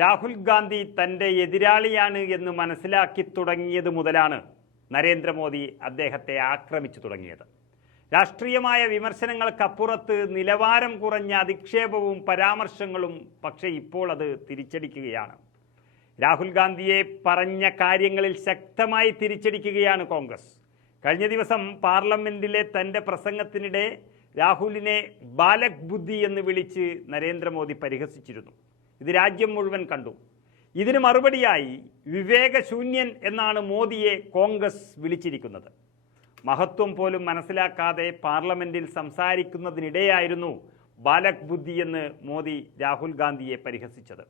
രാഹുൽ ഗാന്ധി തന്റെ എതിരാളിയാണ് എന്ന് മനസ്സിലാക്കി തുടങ്ങിയത് മുതലാണ് നരേന്ദ്രമോദി അദ്ദേഹത്തെ ആക്രമിച്ചു തുടങ്ങിയത്. രാഷ്ട്രീയമായ വിമർശനങ്ങൾക്കപ്പുറത്ത് നിലവാരം കുറഞ്ഞ അധിക്ഷേപവും പരാമർശങ്ങളും പക്ഷേ ഇപ്പോൾ അത് തിരിച്ചടിക്കുകയാണ്. രാഹുൽ ഗാന്ധിയെ പറഞ്ഞ കാര്യങ്ങളിൽ ശക്തമായി തിരിച്ചടിക്കുകയാണ് കോൺഗ്രസ്. കഴിഞ്ഞ ദിവസം പാർലമെന്റിലെ തന്റെ പ്രസംഗത്തിനിടെ രാഹുലിനെ ബാലക് ബുദ്ധി എന്ന് വിളിച്ച് നരേന്ദ്രമോദി പരിഹസിച്ചിരുന്നു. ഇത് രാജ്യം മുഴുവൻ കണ്ടു. ഇതിന് മറുപടിയായി വിവേകശൂന്യൻ എന്നാണ് മോദിയെ കോൺഗ്രസ് വിളിച്ചിരിക്കുന്നത്. മഹത്വം പോലും മനസ്സിലാക്കാതെ പാർലമെന്റിൽ സംസാരിക്കുന്നതിനിടെയായിരുന്നു ബാലക് ബുദ്ധി എന്ന് മോദി രാഹുൽ ഗാന്ധിയെ പരിഹസിച്ചത്.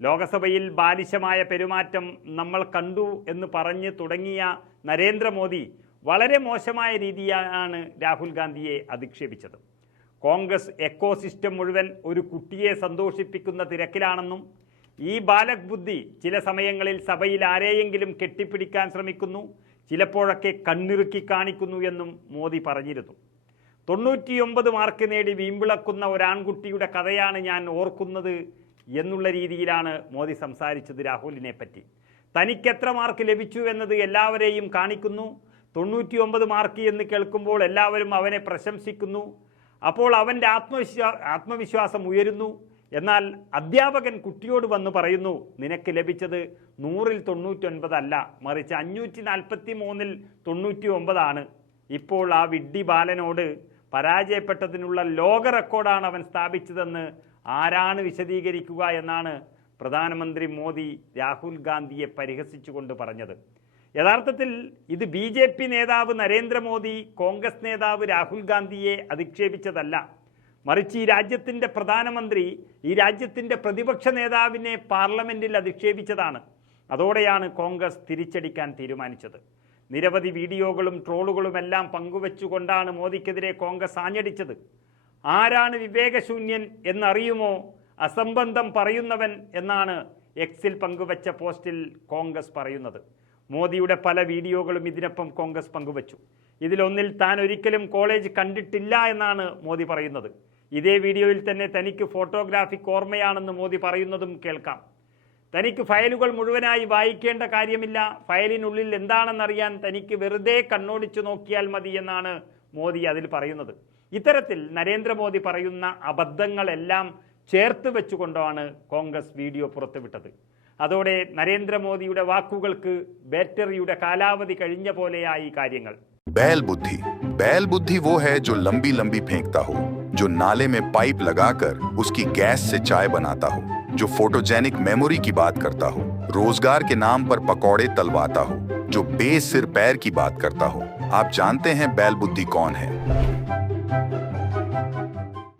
ലോകസഭയിൽ ബാലിശമായ പെരുമാറ്റം നമ്മൾ കണ്ടു എന്ന് പറഞ്ഞ് തുടങ്ങിയ നരേന്ദ്രമോദി വളരെ മോശമായ രീതിയാണ് രാഹുൽ ഗാന്ധിയെ അധിക്ഷേപിച്ചത്. കോൺഗ്രസ് എക്കോസിസ്റ്റം മുഴുവൻ ഒരു കുട്ടിയെ സന്തോഷിപ്പിക്കുന്ന തിരക്കിലാണെന്നും ഈ ബാലക് ബുദ്ധി ചില സമയങ്ങളിൽ സഭയിൽ ആരെയെങ്കിലും കെട്ടിപ്പിടിക്കാൻ ശ്രമിക്കുന്നു ചിലപ്പോഴൊക്കെ കണ്ണിറുക്കി കാണിക്കുന്നു എന്നും മോദി പറഞ്ഞിരുന്നു. തൊണ്ണൂറ്റിയൊമ്പത് മാർക്ക് നേടി വീമ്പിളക്കുന്ന ഒരാൺകുട്ടിയുടെ കഥയാണ് ഞാൻ ഓർക്കുന്നത് എന്നുള്ള രീതിയിലാണ് മോദി സംസാരിച്ചത് രാഹുലിനെ പറ്റി. തനിക്ക് എത്ര മാർക്ക് ലഭിച്ചു എന്നത് എല്ലാവരെയും കാണിക്കുന്നു. തൊണ്ണൂറ്റിയൊമ്പത് മാർക്ക് എന്ന് കേൾക്കുമ്പോൾ എല്ലാവരും അവനെ പ്രശംസിക്കുന്നു. അപ്പോൾ അവന്റെ ആത്മവിശ്വാ ആത്മവിശ്വാസം ഉയരുന്നു. എന്നാൽ അധ്യാപകൻ കുട്ടിയോട് വന്ന് പറയുന്നു നിനക്ക് ലഭിച്ചത് നൂറിൽ തൊണ്ണൂറ്റൊൻപതല്ല മറിച്ച് അഞ്ഞൂറ്റി നാൽപ്പത്തി മൂന്നിൽ തൊണ്ണൂറ്റി ഒമ്പതാണ് ഇപ്പോൾ ആ വിഡ്ഢി ബാലനോട് പരാജയപ്പെട്ടതിനുള്ള ലോക റെക്കോർഡാണ് അവൻ സ്ഥാപിച്ചതെന്ന് ആരാണ് വിശദീകരിക്കുക? എന്നാണ് പ്രധാനമന്ത്രി മോദി രാഹുൽ ഗാന്ധിയെ പരിഹസിച്ചുകൊണ്ട് പറഞ്ഞത്. യഥാർത്ഥത്തിൽ ഇത് ബി ജെ പി നേതാവ് നരേന്ദ്രമോദി കോൺഗ്രസ് നേതാവ് രാഹുൽ ഗാന്ധിയെ അധിക്ഷേപിച്ചതല്ല. മറിച്ച് ഈ രാജ്യത്തിന്റെ പ്രധാനമന്ത്രി ഈ രാജ്യത്തിന്റെ പ്രതിപക്ഷ നേതാവിനെ പാർലമെന്റിൽ അധിക്ഷേപിച്ചതാണ്. അതോടെയാണ് കോൺഗ്രസ് തിരിച്ചടിക്കാൻ തീരുമാനിച്ചത്. നിരവധി വീഡിയോകളും ട്രോളുകളുമെല്ലാം പങ്കുവെച്ചുകൊണ്ടാണ് മോദിക്കെതിരെ കോൺഗ്രസ് ആഞ്ഞടിച്ചത്. ആരാണ് വിവേകശൂന്യൻ എന്നറിയുമോ? അസംബന്ധം പറയുന്നവൻ എന്നാണ് എക്സിൽ പങ്കുവച്ച പോസ്റ്റിൽ കോൺഗ്രസ് പറയുന്നത്. മോദിയുടെ പല വീഡിയോകളും ഇതിനൊപ്പം കോൺഗ്രസ് പങ്കുവച്ചു. ഇതിലൊന്നിൽ താൻ ഒരിക്കലും കോളേജ് കണ്ടിട്ടില്ല എന്നാണ് മോദി പറയുന്നത്. ഇതേ വീഡിയോയിൽ തന്നെ തനിക്ക് ഫോട്ടോഗ്രാഫിക് ഓർമ്മയാണെന്ന് മോദി പറയുന്നതും കേൾക്കാം. തനിക്ക് ഫയലുകൾ മുഴുവനായി വായിക്കേണ്ട കാര്യമില്ല. ഫയലിനുള്ളിൽ എന്താണെന്നറിയാൻ തനിക്ക് വെറുതെ കണ്ണോടിച്ചു നോക്കിയാൽ മതി എന്നാണ് മോദി അതിൽ പറയുന്നത്. ഇത്തരത്തിൽ നരേന്ദ്രമോദി പറയുന്ന അബദ്ധങ്ങളെല്ലാം ചേർത്ത് വെച്ചുകൊണ്ടാണ് കോൺഗ്രസ് വീഡിയോ പുറത്തുവിട്ടത്. അതോടെ നരേന്ദ്രമോദിയുടെ വാക്കുകൾക്ക് ബാറ്ററിയുടെ കാലാവധി കഴിഞ്ഞ പോലെയായി കാര്യങ്ങൾ बैल बुद्धि बैल बुद्धि वो है जो लंबी लंबी फेंकता हो जो नाले में पाइप लगाकर उसकी गैस से चाय बनाता हो जो फोटोजेनिक मेमोरी की बात करता हो रोजगार के नाम पर पकौड़े तलवाता हो जो बेसिर पैर की बात करता हो आप जानते हैं बैल बुद्धि कौन है